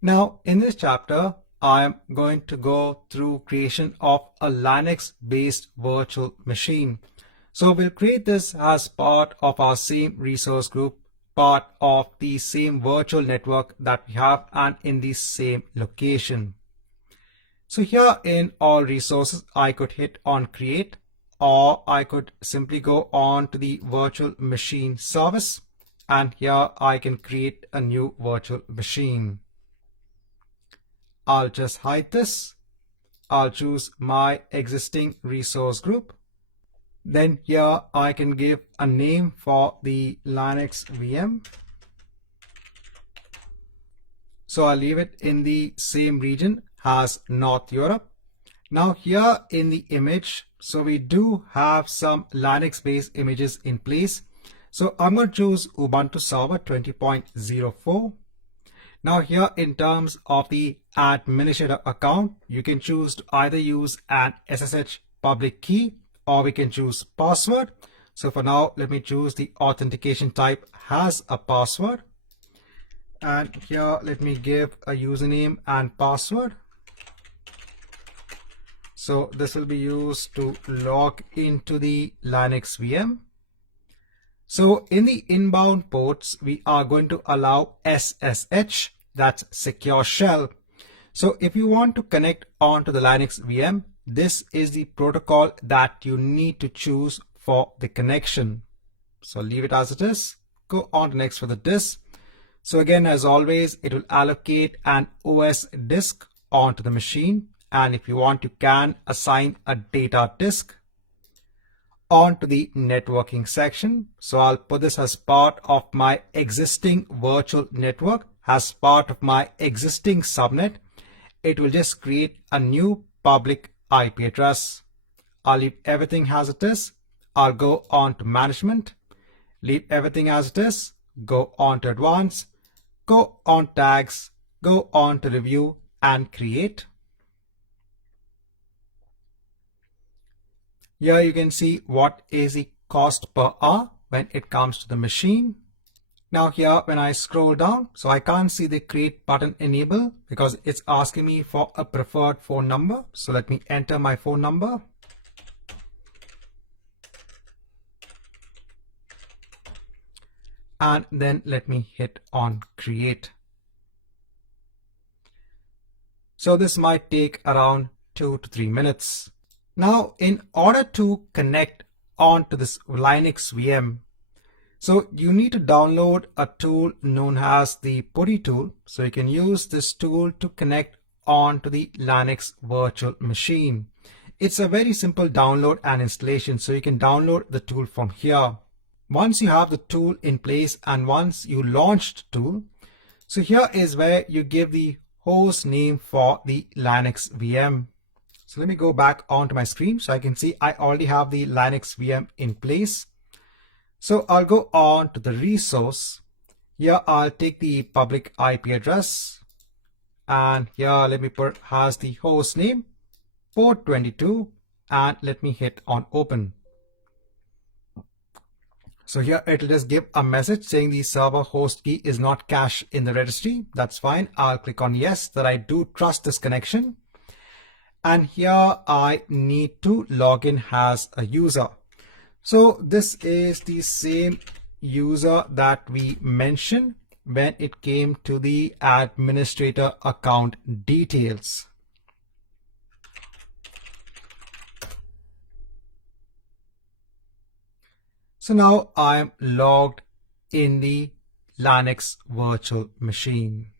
Now in this chapter, I am going to go through creation of a Linux-based virtual machine. So we'll create this as part of our same resource group, part of the same virtual network that we have and in the same location. So here in all resources, I could hit on create, or I could simply go on to the virtual machine service, and here I can create a new virtual machine. I'll just hide this. I'll choose my existing resource group. Then here I can give a name for the Linux VM. So I'll leave it in the same region as North Europe. Now here in the image, so we do have some Linux-based images in place. So I'm going to choose Ubuntu Server 20.04. Now here in terms of the administrator account, you can choose to either use an SSH public key or we can choose password. So for now, let me choose the authentication type has a password. And here, let me give a username and password. So this will be used to log into the Linux VM. So in the inbound ports, we are going to allow SSH, that's secure shell. So if you want to connect onto the Linux VM, this is the protocol that you need to choose for the connection. So leave it as it is. Go on to next for the disk. So again, as always, it will allocate an OS disk onto the machine. And if you want, you can assign a data disk onto the networking section. So I'll put this as part of my existing virtual network, as part of my existing subnet. It will just create a new public IP address. I'll leave everything as it is. I'll go on to management, leave everything as it is, go on to advanced, go on tags, go on to review and create. Here you can see what is the cost per hour when it comes to the machine. Now here when I scroll down, so I can't see the create button enable because it's asking me for a preferred phone number. So let me enter my phone number. And then let me hit on create. So this might take around 2 to 3 minutes. Now, in order to connect onto this Linux VM, so you need to download a tool known as the PuTTY tool. So you can use this tool to connect onto the Linux virtual machine. It's a very simple download and installation. So you can download the tool from here. Once you have the tool in place and once you launch the tool, so here is where you give the host name for the Linux VM. So let me go back onto my screen so I can see I already have the Linux VM in place. So I'll go on to the resource. Here I'll take the public IP address and here let me put has the host name, port 22, and let me hit on open. So here it'll just give a message saying the server host key is not cached in the registry. That's fine. I'll click on yes, that I do trust this connection. And here I need to log in as a user. So this is the same user that we mentioned when it came to the administrator account details. So now I am logged in the Linux virtual machine.